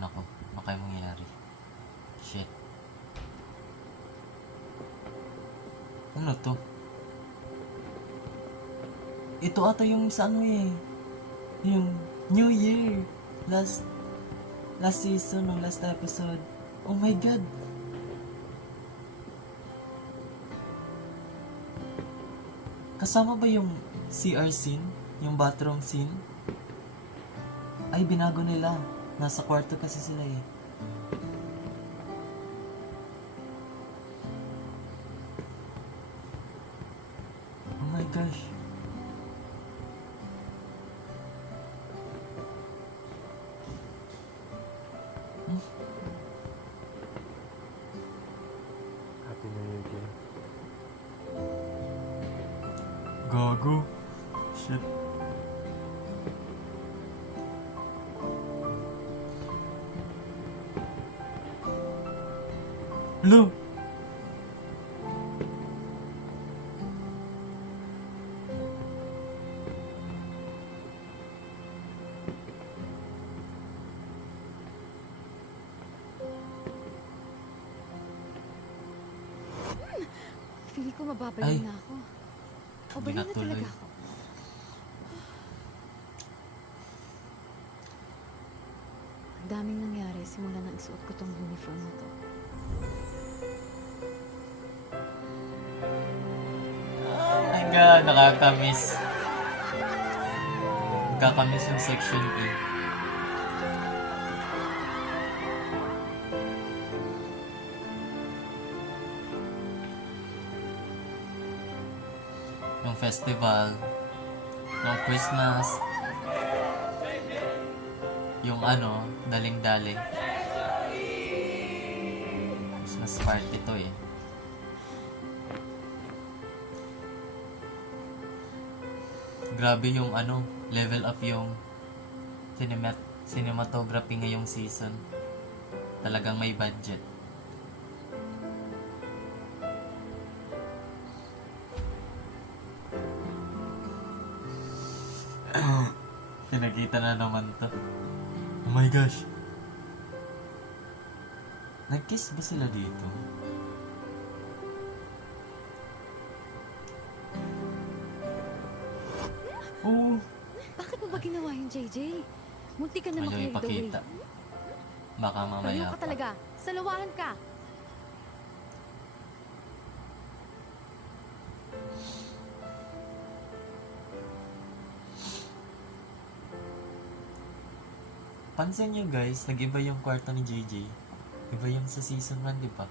kinakabahan ako. Ano kaya mangyayari? Shit. Ano to? Ito ata yung sa ano eh. Yung New Year. Last season, ng last episode. Oh my God! Kasama ba yung CR scene? Yung bathroom scene? Ay, binago nila. Nasa kwarto kasi sila eh. Oh my gosh. Happy New Year, Jay. Gago. Shit. Lo! Feeling ko Ay. mababaliw na ako. O Hindi baliw na natuloy. talaga ako. Ang daming nangyari simula nang isuot ko tong uniform na to. Oh my God, nakakamiss. Nakakamiss yung section E. Yung festival, yung Christmas, yung ano, daling-daling. Christmas party to eh. Grabe yung ano, level up yung cinematography ngayong season. Talagang may budget. Pinakita na naman to. Oh my gosh. Nag-kiss ba sila dito? Oo. Bakit mo ba ginawa yun, JJ? Munti ka na Ayaw ma-clear the way. ipakita. Baka Baliw mamaya ka pa. talaga. Salawahan ka. Pansin nyo guys, nag-iba yung kwarto ni JJ. Iba yung sa season 1, di ba?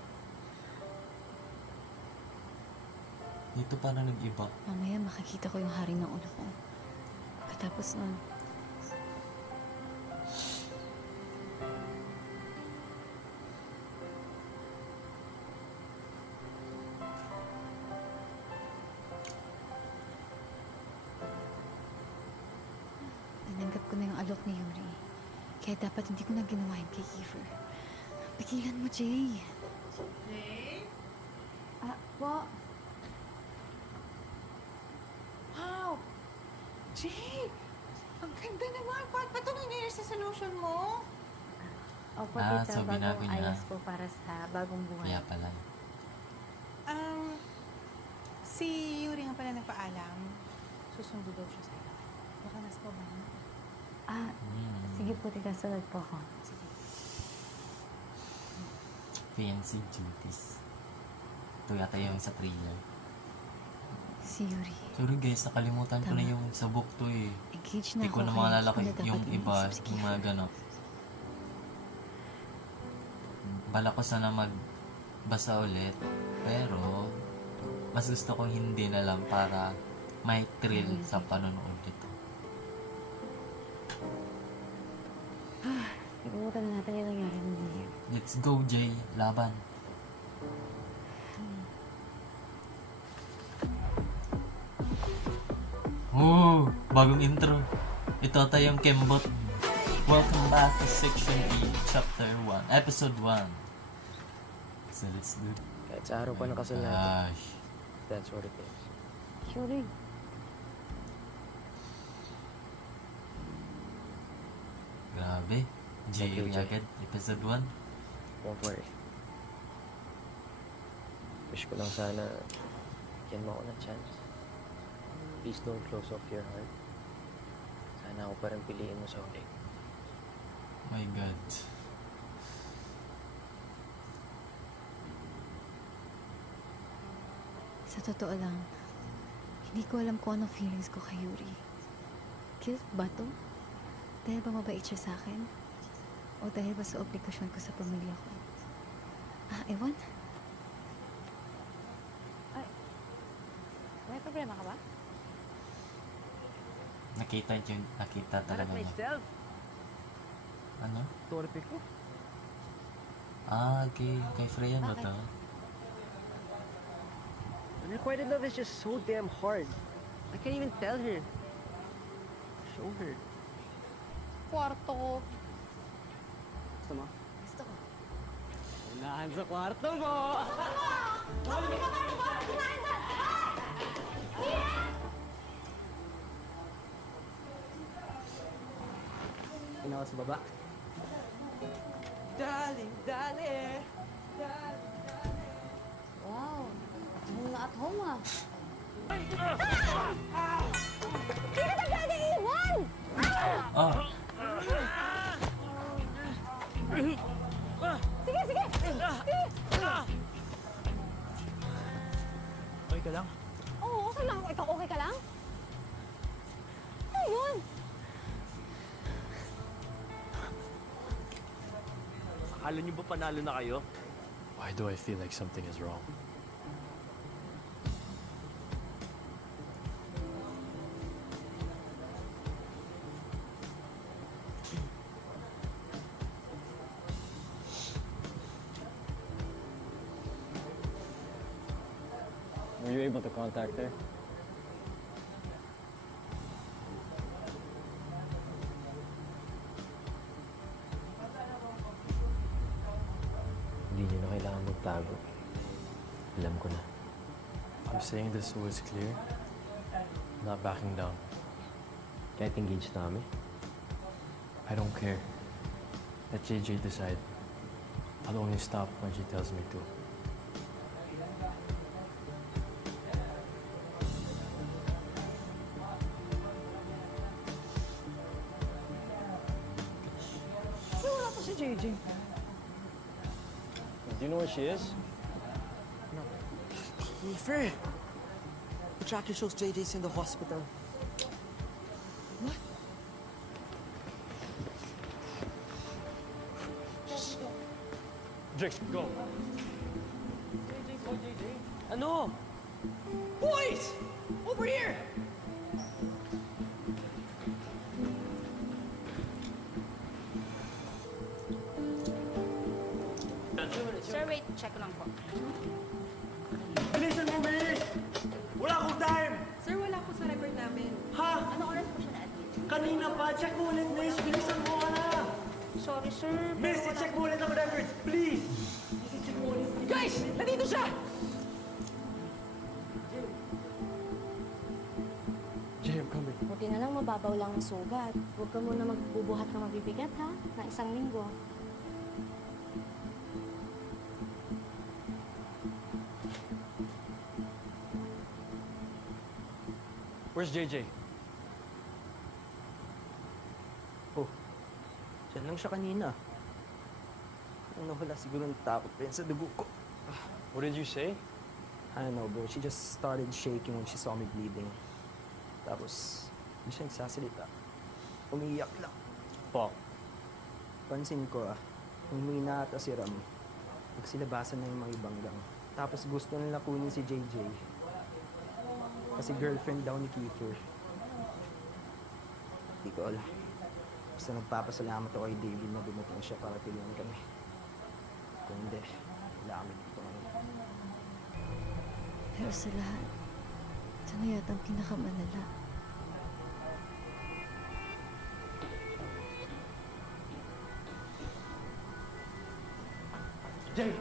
Dito parang nag-iba. Mamaya makikita ko yung hari ng ulo ko. Pagkatapos nun, tinanggap ko na yung alok ni Yuri. Kaya dapat hindi ko na ginawa yun kay Kiefer. Pigilan mo, Jay. Jay? Po. Wow! Jay! Ang ganda naman! Bakit ba ito nangyayari sa solution mo? Opo, Ah, tita, so binago bagong niya. ayos po para sa bagong buhay. Kaya pala. Si Yuri nga pala nagpaalam. Susundo daw siya sa'yo. Baka nasa pa ba? Ah, sige po, tita, sunod po ako. Sige. Fancy duties. Ito yata yung sa thriller. Si Yuri. Sorry guys, nakalimutan ko na Tama. yung sa book to eh. Engaged Hindi na ko ako. na kaya maalala hindi ko na dapat yung iba, iniisip si yung mga Kiefer. ganap. Bala ko sana magbasa ulit, pero mas gusto ko hindi na lang para may thrill sa panonood nito. Ikumutan na natin yung nangyari ng New Year. Let's go, Jay. Laban. Oh, bagong intro. Ito tayong Kembot. Welcome back to Section E, Chapter 1, Episode 1. So, let's do it. Kahit sa araw pa ng kasal natin, Gosh. that's what it is. Yuri, Grabe. Jay Okay, Jay. agad, episode 1. Don't worry. Wish ko lang sana bigyan mo ako ng chance. Please don't close off your heart. Sana ako pa rin piliin mo sa huli. My God. Sa totoo lang, hindi ko alam kung anong feelings ko kay Yuri. Guilt ba to? Dahil ba mabait siya sa akin? O dahil ba sa obligasyon ko sa pamilya ko? Ewan. May problema ka ba? Nakita talaga niya. myself. Ano? Torpe ko. Kay Freya ba to? Unrequited love is just so damn hard. I can't even tell her. Show her. Kwarto ko. Gusto mo? Gusto ko. Unahan sa kwarto mo! Inawa sa baba. Darling, darling. Wow. At home ah. Oh! Okay ka lang? Oo, okay lang. Ikaw okay ka lang? Ano yun? Akala niyo ba panalo na kayo? Why do I feel like something is wrong? Were you able to contact her? Hindi niyo na kailangan magtago. Alam ko na. I'm saying this so it's clear. I'm not backing down. Kahit engaged na kami. I don't care. Let JJ decide. I'll only stop when she tells me to. Wala po si JJ. Do you know where she is? Kiefer! The tracker shows JJ's in the hospital. Drix, go! Ano? Boys! Over here! Sir, wait. Check lang po. Bilisan mo, bilis! Wala akong time! Sir, wala po sa record namin. Ha? Ano oras po siya na-admit? Kanina pa! Check mo ulit, miss! Bilisan mo ka na! Sorry, sir. Miss, i-check mo ulit ang records! Please! Guys! Nandito siya! Jay, I'm coming. Buti na lang mababaw lang ang sugat. Huwag ka muna magbubuhat ng mabibigat, ha? Na isang linggo. Where's JJ? Diyan lang siya kanina. Ang nawala siguro ng takot pa yan sa dugo ko. What did you say? I don't know, bro. She just started shaking when she saw me bleeding. Tapos, hindi siya nagsasalita. Umiiyak lang. Fuck. Pansin ko humingi na ata si Ram. Nagsilabasan na yung mga ibang gang. Tapos gusto nila kunin si JJ. Kasi girlfriend daw ni Kiefer. Hindi ko alam. Basta nagpapasalamat ako kay David na dumating siya para tulungan kami. Kung hindi, wala kami dito ngayon. Pero sa lahat, ito na yata ang pinakamalala. Jay!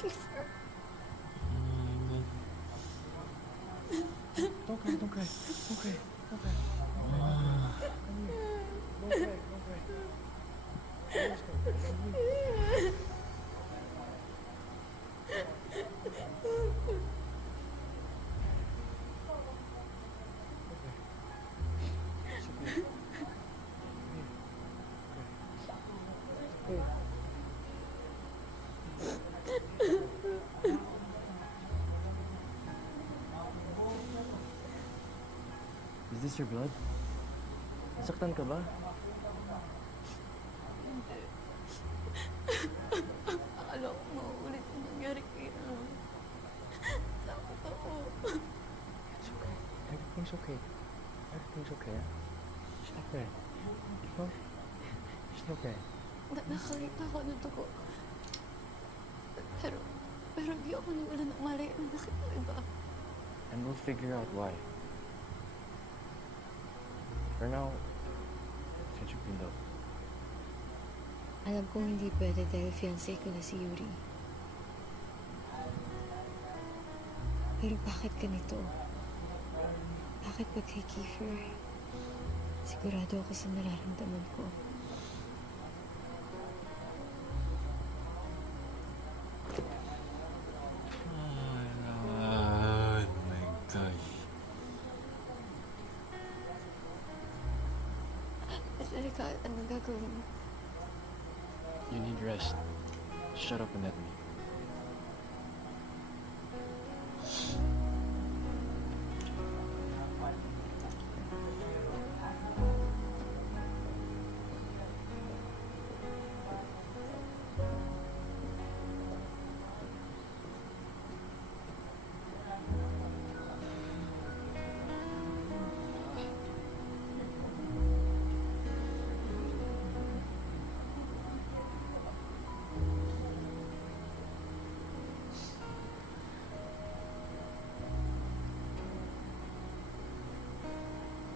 Kiefer, Oh my God. Don't cry, don't cry. Don't cry, don't cry. Don't cry, don't cry. Please don't cry. It's okay. Is this your blood? Nasaktan ka ba? Akala ko mauulit yung nangyari kay Ram. Takot ako. It's okay. Everything's okay. Everything's okay. It's okay. No? It's okay. Nakakita ako ng dugo. Pero di ako nawala ng malay na nakita iba. And we'll figure out why. For now, finish your window. Alam kong hindi pwede dahil fiancé ko na si Yuri. Pero bakit ganito? Bakit pag kay Kiefer? Sigurado ako sa nararamdaman ko. Oh my gosh. Erika, anong gagawin mo? You need rest. Shut up and let me.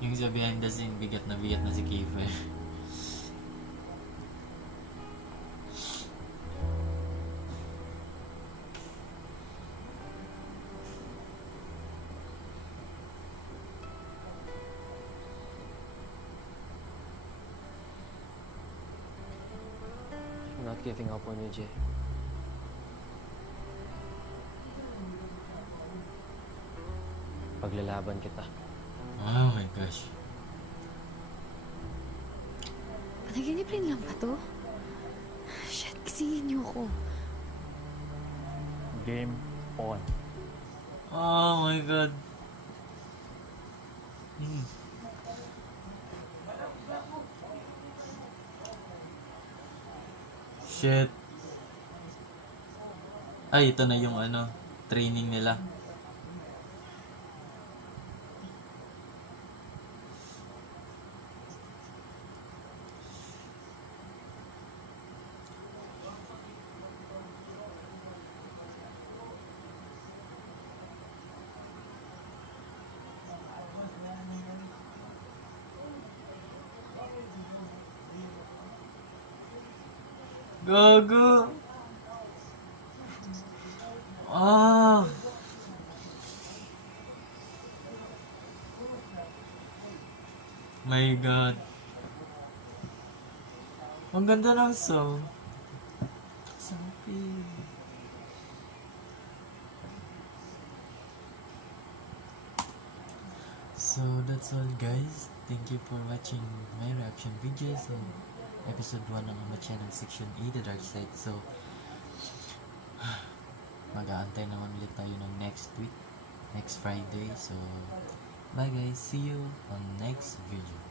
Yung sa behind the scene, bigat na si Kiefer. I'm not giving up on you, Jay. Paglalaban kita. Oh my gosh. Panaginip rin lang ba to? Shit, gisingin niyo ako. Game on. Oh my god. Shit. Ay, ito na yung training nila. Gago. Ah. My God. Ang ganda ng song. Sabi. So that's all guys. Thank you for watching my reaction videos on episode 1 ng Ama Channel Section A, The Dark Side. So, mag-aantay naman ulit tayo ng next week, next Friday. So, bye guys. See you on next video.